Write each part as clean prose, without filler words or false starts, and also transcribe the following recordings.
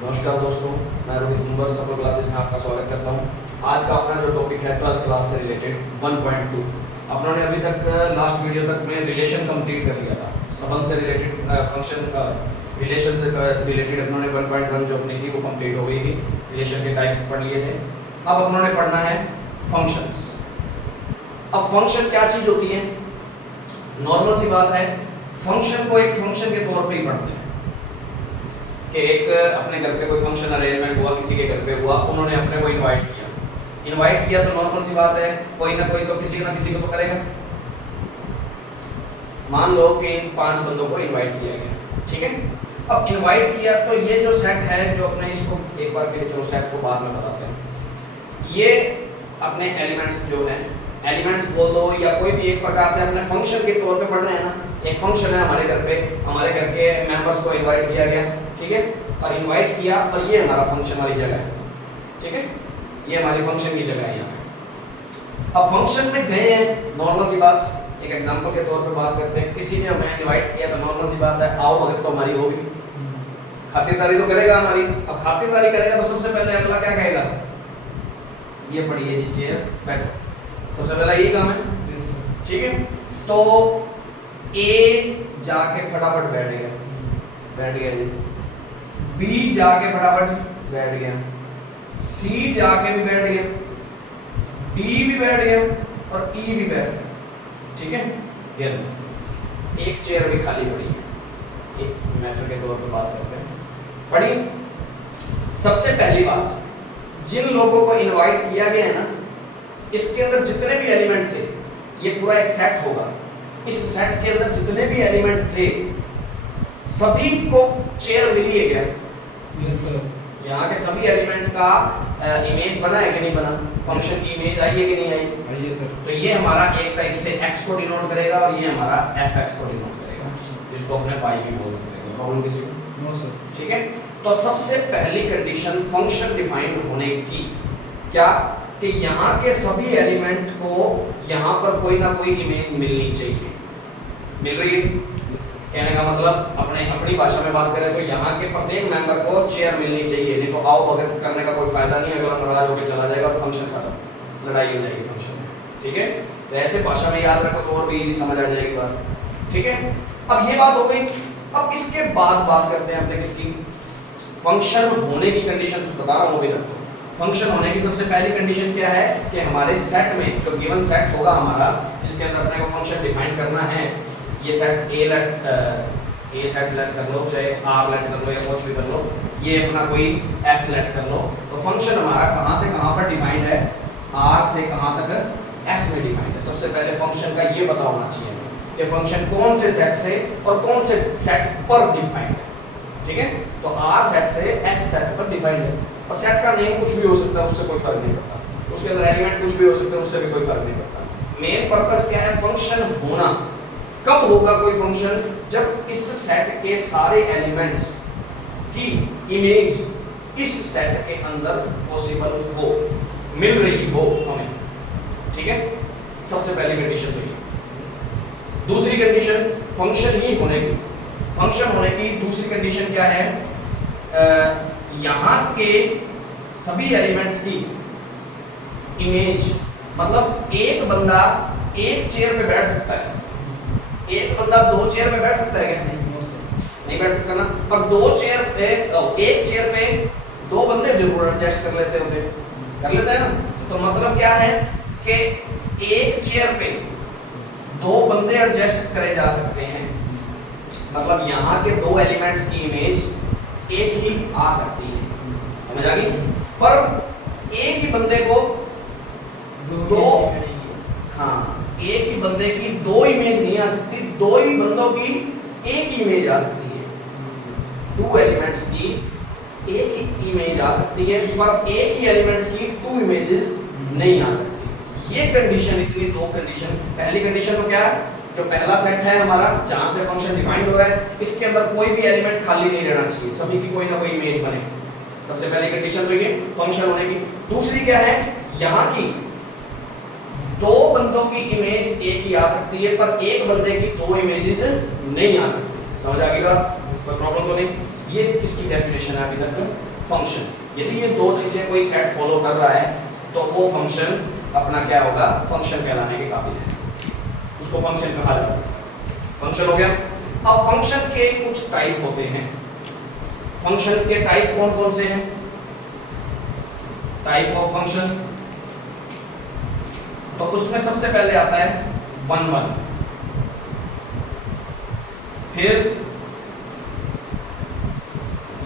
नमस्कार दोस्तों, मैं रोहित कुंवर सफल क्लासेज में आपका स्वागत करता हूं। आज का अपना जो टॉपिक है 12th क्लास से रिलेटेड 1.2। अपनों ने अभी तक लास्ट वीडियो तक में रिलेशन कंप्लीट कर लिया था। संबंध से रिलेटेड फंक्शन रिलेशन से रिलेटेड अपनों ने 1.1 जो अपनी थी वो कंप्लीट हो गई थी। रिलेशन के टाइप पढ़ लिए थे। अब अपनों ने पढ़ना है फंक्शंस। अब फंक्शन क्या चीज होती है? नॉर्मल सी बात है, फंक्शन को एक फंक्शन के तौर पे ही पढ़ते हैं कि एक अपने घर पे कोई फंक्शन अरेंजमेंट हुआ, किसी के घर पे हुआ, उन्होंने अपने को इनवाइट किया तो नॉर्मल सी बात है, कोई ना कोई तो किसी ना किसी को तो करेगा। मान लो कि इन 5 बंदों को इनवाइट किया गया, ठीक है। अब इनवाइट किया तो ये जो सेट है, जो अपने इसको एक बार के चलो सेट को बाद में बताते हैं। ये अपने एलिमेंट्स जो है, एलिमेंट्स बोल दो या कोई भी एक प्रकार से अपने फंक्शन के तौर पे पढ़ रहे हैं ना। एक फंक्शन है हमारे घर पे, हमारे घर के मेंबर्स को इनवाइट किया गया, ठीक है। और इनवाइट किया और ये हमारा फंक्शन वाली जगह है, ठीक है। ये हमारी फंक्शन की जगह है यहाँ। अब फंक्शन में गए हैं, नॉर्मल सी बात, एक एग्जांपल के तौर पे बात करते हैं। किसी ने हमें इनवाइट किया तो नॉर्मल सी बात है, आओ भगत तो हमारी होगी, खातिरदारी तो करेगा हमारी। अब खातिरदारी करेगा तो सबसे पहले अगला क्या कहेगा? ये पढ़िए जी, चेयर बैठो, सबसे पहला यही काम है, ठीक है। तो ए जाके फटाफट बैठ गया जी। बी जाके फटाफट बैठ गया, सी जाके भी बैठ गया, डी भी बैठ गया और ई भी बैठ गया, ठीक है। ये एक चेयर भी खाली पड़ी है। एक मैटर के तौर पे बात करते हैं। पढ़िए, सबसे पहली बात, जिन लोगों को इनवाइट किया गया है ना, इसके अंदर जितने भी एलिमेंट थे, ये पूरा एक सेट होगा। इस सेट के अंदर जितने भी एलिमेंट थे सभी को चेयर मिली है क्या? Yes sir. यहाँ के सभी एलिमेंट का इमेज बना है कि नहीं बना? फंक्शन की इमेज आई है कि नहीं आई? आइए सर। तो ये हमारा एक टाइप से x को डिनोट करेगा और ये हमारा fx को डिनोट करेगा, जिसको अपने पाई भी बोल सकते हैं। प्रॉब्लम किसी को? No sir. ठीक है। तो सबसे पहली कंडीशन फंक्शन डिफाइंड होने की क्या, कि यहाँ के सभी एलिमेंट को यहाँ पर कोई ना कोई इमेज मिलनी चाहिए। मिल रही है? कहने का मतलब अपनी भाषा में बात करें तो यहाँ के प्रत्येक मेंबर को चेयर मिलनी चाहिए, नहीं तो आओ भगत करने का कोई फायदा नहीं। अगला नाराज होकर चला जाएगा तो फंक्शन खत्म, लड़ाई हो जाएगी फंक्शन में, ठीक है। तो ऐसे भाषा में याद रखो तो और भी इजी समझ आ जाएगी बात, ठीक है। अब ये बात हो गई। अब इसके बाद बात करते हैं अपने किसकी? फंक्शन होने की कंडीशन बता रहा हूँ अभी तक। फंक्शन होने की सबसे पहली कंडीशन क्या है कि हमारे सेट में जो गिवन सेट होगा हमारा, जिसके अंदर अपने को फंक्शन डिफाइन करना है, ये सेट ए सेट लेट कर लो, चाहे आर लेट कर लो या कुछ भी कर लो, ये अपना कोई एस लेट कर लो। तो फंक्शन हमारा कहाँ से कहाँ पर डिफाइंड है? आर से कहाँ तक? एस में डिफाइंड है। सबसे पहले फंक्शन का ये पता होना चाहिए कि फंक्शन कौन से सेट से और कौन से सेट पर डिफाइंड है, ठीक है। तो आर सेट से एस सेट पर डिफाइंड है। और सेट का नेम कुछ भी हो सकता है, उससे कोई फर्क नहीं पड़ता। उसके अंदर एलिमेंट कुछ भी हो सकते हैं, उससे भी कोई फर्क नहीं पड़ता। मेन पर्पस क्या है? फंक्शन होना। कब होगा कोई फंक्शन? जब इस सेट के सारे एलिमेंट्स की इमेज इस सेट के अंदर पॉसिबल हो, मिल रही हो हमें, ठीक है। सबसे पहली कंडीशन तो ये। दूसरी कंडीशन फंक्शन ही होने की। फंक्शन होने की दूसरी कंडीशन क्या है? यहाँ के सभी एलिमेंट्स की इमेज, मतलब एक बंदा एक चेयर पे बैठ सकता है, एक बंदा 2 चेयर पे बैठ सकता है क्या? नहीं बैठ सकता ना। पर 2 चेयर पे, एक चेयर पे 2 बंदे जरूर एडजस्ट कर लेते होंगे, कर लेते हैं ना। तो मतलब क्या है कि एक चेयर पे 2 बंदे एडजस्ट करे जा सकते हैं, मतलब यहाँ के 2 एलिमेंट्स की इमेज एक ही आ सकती है, समझ आ गई। पर एक ही बंदे को दो, हाँ, एक ही बंदे की 2 इमेज नहीं आ सकती, 2 ही बंदों की एक ही इमेज आ सकती है। 2 एलिमेंट्स की एक ही इमेज आ सकती है, पर एक ही एलिमेंट्स की 2 इमेजेस नहीं आ सकती। ये कंडीशन, इतनी 2 कंडीशन। पहली कंडीशन तो क्या है? जो पहला सेट है हमारा, जहां से फंक्शन डिफाइंड हो रहा है, इसके अंदर कोई भी एलिमेंट खाली नहीं रहना चाहिए, सभी की कोई ना कोई इमेज बने। सबसे पहली कंडीशन तो ये फंक्शन होने की। दूसरी क्या है? यहाँ की 2 बंदों की इमेज एक ही आ सकती है, पर एक बंदे की 2 इमेजेस नहीं आ सकती। समझ आ गई बात? कोई प्रॉब्लम तो नहीं? ये किसकी डेफिनेशन है अभी तक? फंक्शंस। यदि ये दो चीजें कोई सेट फॉलो कर रहा है तो वो फंक्शन अपना क्या होगा? फंक्शन कहलाने के काबिल है, उसको फंक्शन कहा जा सकता है। फंक्शन हो गया। अब फंक्शन के कुछ टाइप होते हैं। फंक्शन के टाइप कौन कौन से हैं? टाइप ऑफ फंक्शन, तो उसमें सबसे पहले आता है 1 1, फिर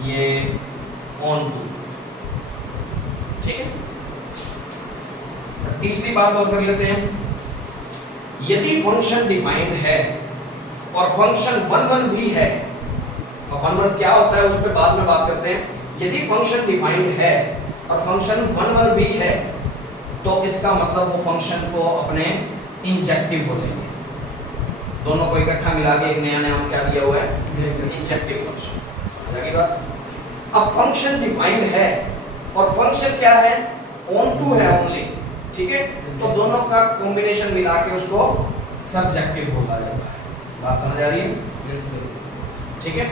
ये ऑन टू, ठीक है। तीसरी बात और कर लेते हैं, यदि फंक्शन डिफाइंड है और फंक्शन 1 1 भी है, और 1 1 क्या होता है उस पर बाद में बात करते हैं। यदि फंक्शन डिफाइंड है और फंक्शन 1 1 भी है तो इसका मतलब वो फंक्शन को अपने इंजेक्टिव बोलेंगे। दोनों को इकट्ठा मिला के एक नया नाम क्या दिया हुआ है? Injective function. समझ आ गई बात? अब फंक्शन डिफाइंड है और फंक्शन क्या है? ऑन टू है ओनली, ठीक है। तो दोनों का कॉम्बिनेशन मिला के उसको सब्जेक्टिव बोला जाता है। बात समझ आ रही है? ठीक है।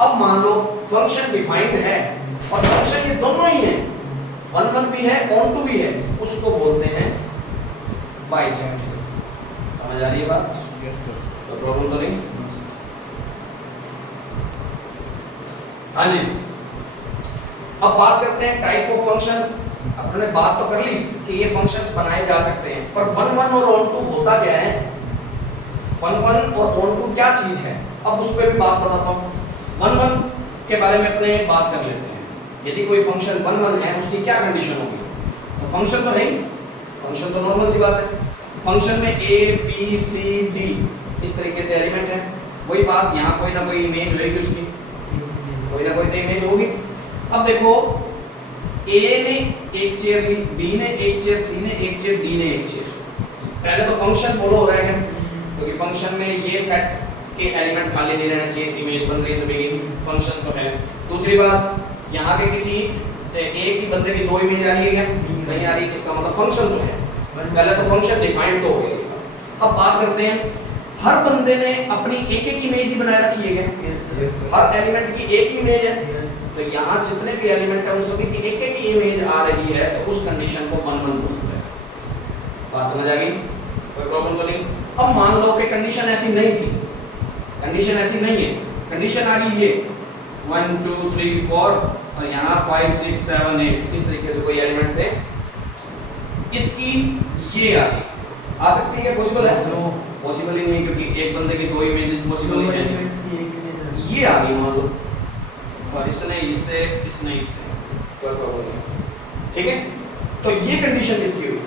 अब मान लो फंक्शन डिफाइंड है और फंक्शन ये दोनों ही है, 1 1 भी है, ऑन टू भी है, उसको बोलते हैं बाइजेक्टिव। समझ आ रही है बात? Yes sir. तो प्रॉब्लम तो नहीं? हाँ जी। अब बात करते हैं टाइप ऑफ फंक्शन। अपने बात तो कर ली कि ये फंक्शंस बनाए जा सकते हैं, पर 1 1 और ऑन टू होता क्या है? 1 1 और ऑन टू क्या चीज है? अब उस पर भी बात बताता हूँ। 1 1 के बारे में अपने बात कर लेते हैं। यदि कोई फंक्शन 1 1 है, उसकी क्या कंडीशन होगी? तो फंक्शन तो है ही, फंक्शन तो नॉर्मल सी बात है। फंक्शन में a b c d इस तरीके से एलिमेंट है। वही बात, यहाँ कोई ना कोई इमेज होगी उसकी, कोई ना कोई तो इमेज होगी। अब देखो, a ने एक चेयर ली, b ने एक चेयर, c ने एक चेयर, d ने एक चेयर। पहले तो फंक्शन फॉलो हो रहा है क्या? क्योंकि फंक्शन में ये सेट के एलिमेंट खाली नहीं रहना चाहिए, इमेज बन रही है सभी की, फंक्शन तो है। दूसरी बात, यहाँ के किसी एक ही बंदे की दो इमेज आ रही है क्या? नहीं आ रही, इसका मतलब फंक्शन तो है। पहले तो फंक्शन डिफाइंड तो हो गया। अब बात करते हैं, हर बंदे ने अपनी एक एक इमेज ही बनाए रखी है क्या? यस। हर एलिमेंट की एक ही इमेज है। तो यहाँ जितने भी एलिमेंट है उन सभी की एक एक ही इमेज आ रही है, तो उस कंडीशन को 1 1 बोलते हैं। बात समझ आ गई? कोई प्रॉब्लम तो नहीं? अब मान लो कि कंडीशन ऐसी नहीं थी, कंडीशन ऐसी नहीं है, कंडीशन आ गई ये 1 2 3 4 और यहाँ 5 6 7 8 इस तरीके से कोई एलिमेंट थे, इसकी ये आ सकती है? पॉसिबल है? पॉसिबल ही नहीं, क्योंकि एक बंदे की दो इमेजेस पॉसिबल ही है। ये आ गई मान लो, और इसने इससे, इसने इससे, कोई प्रॉब्लम नहीं, ठीक है। तो ये कंडीशन किसकी हुई?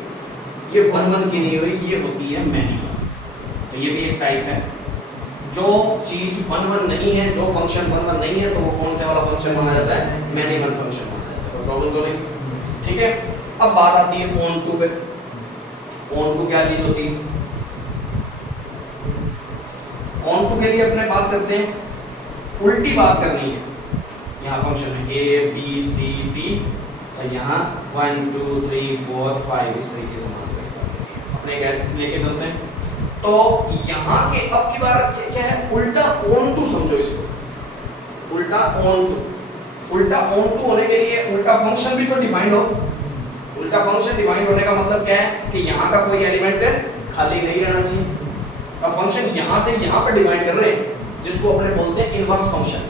ये 1 1 की नहीं हुई, ये होती है मैनी 1। तो ये भी एक टाइप है। जो चीज 1 1 नहीं है, जो फंक्शन 1 1 नहीं है, तो वो कौन से वाला फंक्शन माना जाता है? मैनी 1 फंक्शन माना जाता है। कोई प्रॉब्लम तो नहीं, ठीक है। अब बात आती है ऑन टू पे। ऑन टू क्या चीज होती है? ऑन टू के लिए अपने बात करते हैं, उल्टी बात करनी है। यहाँ फंक्शन है a b c d और यहाँ 1 2 3 4 5 इस तरीके से मान अपने लेके चलते हैं। तो यहाँ के अब की बार क्या है? उल्टा ऑन टू समझो इसको, उल्टा ऑन टू। उल्टा ऑन टू होने के लिए उल्टा फंक्शन भी तो डिफाइंड हो। उल्टा फंक्शन डिफाइंड होने का मतलब क्या है? कि यहाँ का कोई एलिमेंट खाली नहीं रहना चाहिए। अब फंक्शन यहाँ से यहाँ पर डिफाइन कर रहे हैं, जिसको अपने बोलते हैं इनवर्स फंक्शन।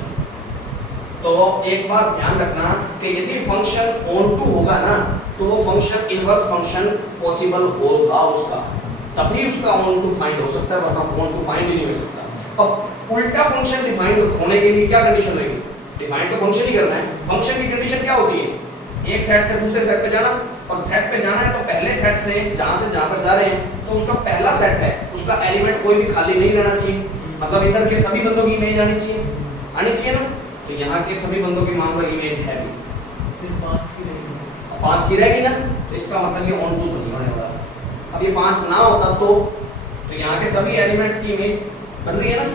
तो एक बात ध्यान रखना कि यदि फंक्शन ऑन टू होगा ना, तो वो फंक्शन इनवर्स फंक्शन पॉसिबल होगा उसका, तभी उसका ऑन टू फाइंड हो सकता है, वरना ऑन टू फाइंड ही नहीं हो सकता। अब उल्टा फंक्शन डिफाइंड होने के लिए क्या कंडीशन होगी? डिफाइंड तो फंक्शन ही करना है। फंक्शन की कंडीशन क्या होती है? एक सेट से दूसरे सेट पे जाना, और सेट पे जाना है तो पहले सेट से जहां पर जा रहे हैं, तो उसका पहला सेट है, उसका एलिमेंट कोई भी खाली नहीं रहना चाहिए। मतलब इधर के सभी बंदों की इमेज आनी चाहिए ना। तो यहाँ के सभी बंदों की मान लो इमेज है भी, सिर्फ 5 की रहेगी। 5 की रहेगी ना, तो इसका मतलब ये ऑन टू तो नहीं होने वाला। अब ये 5 ना होता तो यहाँ के सभी एलिमेंट्स की इमेज बन रही है ना,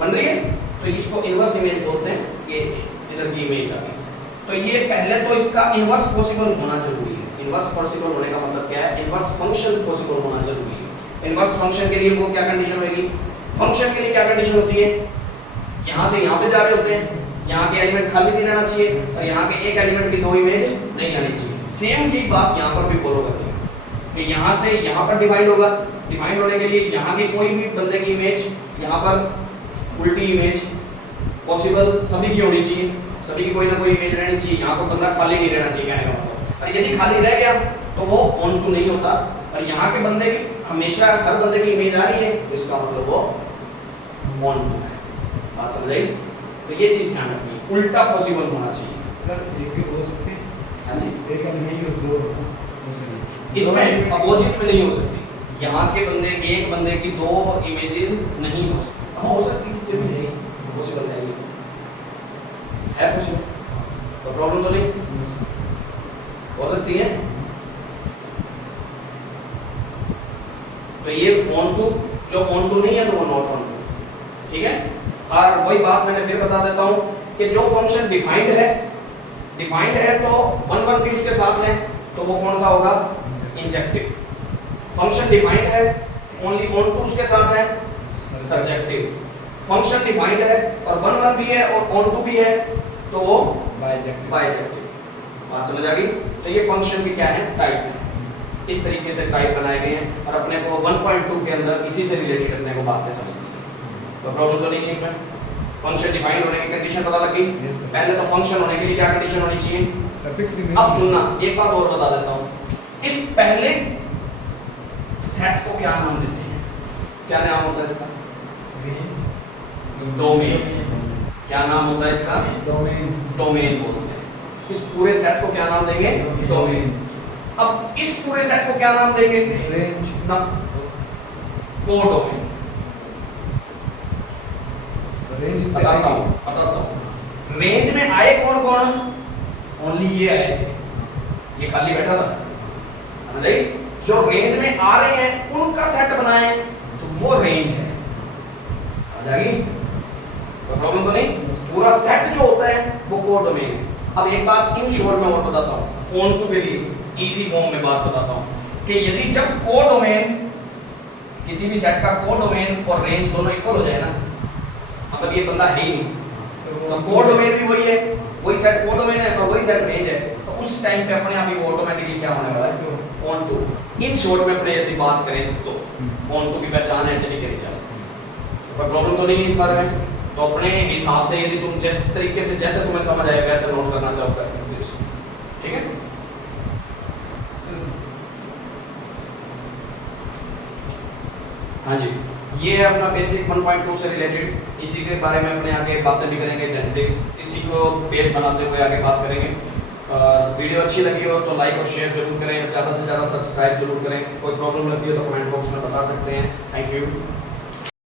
बन रही है। तो इसको इनवर्स इमेज बोलते हैं, कि इधर की इमेज आ गई। तो ये पहले तो इसका इनवर्स पॉसिबल होना जरूरी है। इनवर्स पॉसिबल होने का मतलब क्या है? इनवर्स फंक्शन पॉसिबल होना जरूरी है। इनवर्स फंक्शन के लिए वो क्या कंडीशन होगी? फंक्शन के लिए क्या कंडीशन होती है? यहाँ से यहाँ पे जा रहे होते हैं, यहाँ के एलिमेंट खाली नहीं रहना चाहिए और यहाँ के एक एलिमेंट की दो इमेज नहीं आनी चाहिए। सेम की बात यहाँ पर भी फॉलो करनी है कि यहाँ से यहाँ पर डिवाइड होगा, डिवाइड होने के लिए यहाँ की कोई भी बंदे की इमेज यहाँ पर उल्टी इमेज पॉसिबल सभी की होनी चाहिए, सभी की कोई ना कोई इमेज रहनी चाहिए। यहाँ पर बंदा खाली नहीं रहना चाहिए कहने का मतलब। और यदि खाली रह गया तो वो ऑन टू नहीं होता और यहाँ के बंदे की हमेशा हर बंदे की इमेज आ रही है तो इसका मतलब वो ऑन टू है। बात समझ आई? तो ये चीज ध्यान रखनी, उल्टा पॉसिबल होना चाहिए। सर एक ही हो सकती है? हाँ जी, एक नहीं हो, दो हो सकती। इसमें अपोजिट में नहीं हो सकती। यहाँ के बंदे एक बंदे की दो इमेजेस नहीं हो सकती। हाँ हो सकती है, ये भी है, पॉसिबल है, ये है पॉसिबल, तो प्रॉब्लम तो नहीं हो सकती है। तो ये ऑन टू, जो ऑन टू नहीं है तो वो नॉट ऑन टू, ठीक है। और वही बात मैंने फिर बता देता हूँ कि जो फंक्शन डिफाइंड है तो वन वन भी उसके साथ है तो वो कौन सा होगा? इंजेक्टिव। फंक्शन डिफाइंड है ओनली ऑन टू उसके साथ है सब्जेक्टिव। फंक्शन डिफाइंड है और वन वन भी है और ऑन टू भी है तो वो बाइजेक्टिव। बात समझ आ गई? तो ये फंक्शन भी क्या है? टाइप है। इस तरीके से टाइप बनाए गए हैं और अपने को 1.2 के अंदर इसी से रिलेटेड अपने को बातें समझ ली। तो प्रॉब्लम तो नहीं है इसमें। फंक्शन डिफाइंड होने की कंडीशन पता लग गई। Yes, sir. पहले तो फंक्शन होने के लिए क्या कंडीशन होनी चाहिए? Suffix image. अब सुनना, एक बात और बता देता हूँ। इस पहले सेट को क्या नाम देते हैं? क्या नाम होता है इसका? डोमेन। क्या नाम होता है इसका? डोमेन बोलते हैं। इस पूरे सेट को क्या नाम देंगे? डोमेन। अब इस पूरे सेट को क्या नाम देंगे? रेंज। ना, कोडोमेन। रेंज से बताता आएगी। हूँ। रेंज में आए कौन कौन? ओनली ये आए थे, ये खाली बैठा था, समझ आई? जो रेंज में आ रहे हैं उनका सेट बनाए तो वो रेंज है, समझ आ गई? कोई प्रॉब्लम तो नहीं? पूरा सेट जो होता है वो कोडोमेन है। अब एक बात इन शॉर्ट में और बताता हूँ, ऑन टू के लिए इजी फॉर्म में बात बताता हूँ कि यदि जब कोडोमेन, किसी भी सेट का कोडोमेन और रेंज दोनों इक्वल हो जाए ना, मतलब ये बंदा है ही नहीं, तो कोडोमेन भी वही है, वही सेट कोडोमेन है और वही सेट रेंज है, तो उस टाइम पे अपने आप ही वो ऑटोमेटिकली क्या होने वाला है? On to. इन शॉर्ट में अपने यदि बात करें तो ऑन टू की पहचान ऐसे नहीं करी जा सकती। कोई प्रॉब्लम तो नहीं है इस बारे में? तो अपने हिसाब से यदि तुम जिस तरीके से जैसे तुम्हें समझ आए वैसे नोट करना चाहो कर सकते हो इसको, ठीक है? हाँ जी, ये है अपना बेसिक 1.2 से रिलेटेड। इसी के बारे में अपने आगे बातें भी करेंगे। देन 6 इसी को बेस बनाते हुए आगे बात करेंगे। वीडियो अच्छी लगी हो तो लाइक और शेयर जरूर करें, ज़्यादा से ज़्यादा सब्सक्राइब जरूर करें। कोई प्रॉब्लम लगती हो तो कमेंट बॉक्स में बता सकते हैं। Thank you.